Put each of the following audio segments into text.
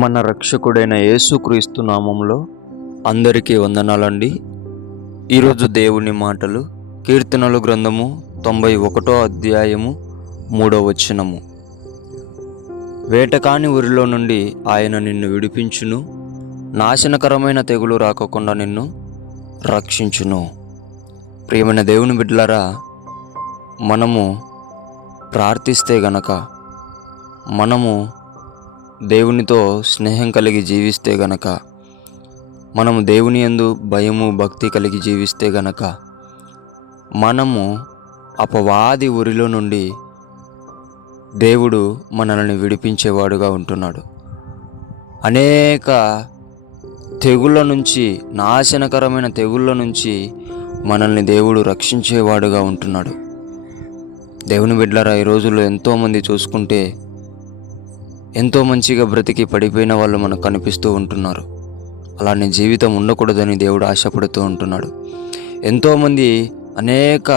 మన రక్షకుడైన యేసుక్రీస్తు నామంలో అందరికీ వందనాలండి. ఈరోజు దేవుని మాటలు కీర్తనలు గ్రంథము 91వ అధ్యాయము 3వ వచనము. వేటకాని ఊరిలో నుండి ఆయన నిన్ను విడిపించును, నాశనకరమైన తెగులు రాకుండా నిన్ను రక్షించును. ప్రియమైన దేవుని బిడ్డలారా, మనము ప్రార్థిస్తే గనక, మనము దేవునితో స్నేహం కలిగి జీవిస్తే గనక, మనము దేవుని యందు భయము భక్తి కలిగి జీవిస్తే గనక, మనము అపవాది ఊరిలో నుండి దేవుడు మనల్ని విడిపించేవాడుగా ఉంటున్నాడు. అనేక తెగుళ్ళ నుంచి, నాశనకరమైన తెగుళ్ళ నుంచి మనల్ని దేవుడు రక్షించేవాడుగా ఉంటున్నాడు. దేవుని బిడ్డలారా, ఈ రోజుల్లో ఎంతోమంది చూసుకుంటే ఎంతో మంచిగా బ్రతికి పడిపోయిన వాళ్ళు మనకు కనిపిస్తూ ఉంటున్నారు. అలానే జీవితం ఉండకూడదని దేవుడు ఆశపడుతూ ఉంటున్నాడు. ఎంతోమంది అనేక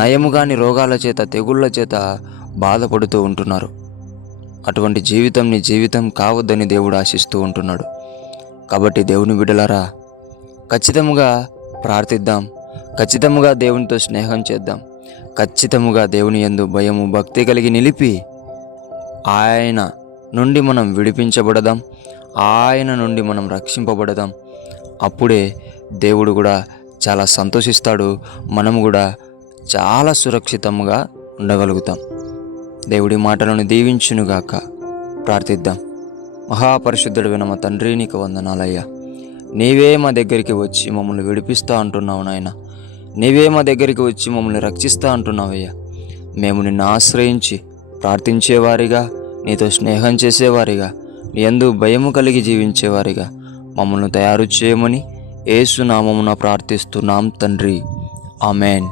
నయముగాని రోగాల చేత, తెగుళ్ళ చేత బాధపడుతూ ఉంటున్నారు. అటువంటి జీవితం నీ జీవితం కావద్దని దేవుడు ఆశిస్తూ ఉంటున్నాడు. కాబట్టి దేవుని బిడ్డలారా, ఖచ్చితంగా ప్రార్థిద్దాం, ఖచ్చితంగా దేవునితో స్నేహం చేద్దాం, ఖచ్చితంగా దేవుని యందు భయము భక్తి కలిగి నిలిపి ఆయన నుండి మనం విడిపించబడదాం, ఆయన నుండి మనం రక్షింపబడదాం. అప్పుడే దేవుడు కూడా చాలా సంతోషిస్తాడు, మనము కూడా చాలా సురక్షితంగా ఉండగలుగుతాం. దేవుడి మాటలను దీవించునుగాక. ప్రార్థిద్దాం. మహాపరిశుద్ధుడైన మా తండ్రి, నీకు వందనాలయ్యా. నీవే మా దగ్గరికి వచ్చి మమ్మల్ని విడిపిస్తా అంటున్నావు నాయన. నీవే మా దగ్గరికి వచ్చి మమ్మల్ని రక్షిస్తా అంటున్నావయ్యా. మేము నిన్ను ఆశ్రయించి ప్రార్థించేవారిగా, నీతో స్నేహం చేసేవారిగా, నీ యందు భయము కలిగి జీవించేవారిగా మమ్మల్ని తయారు చేయమని యేసు నామమున ప్రార్థిస్తున్నాం తండ్రి. ఆమెన్.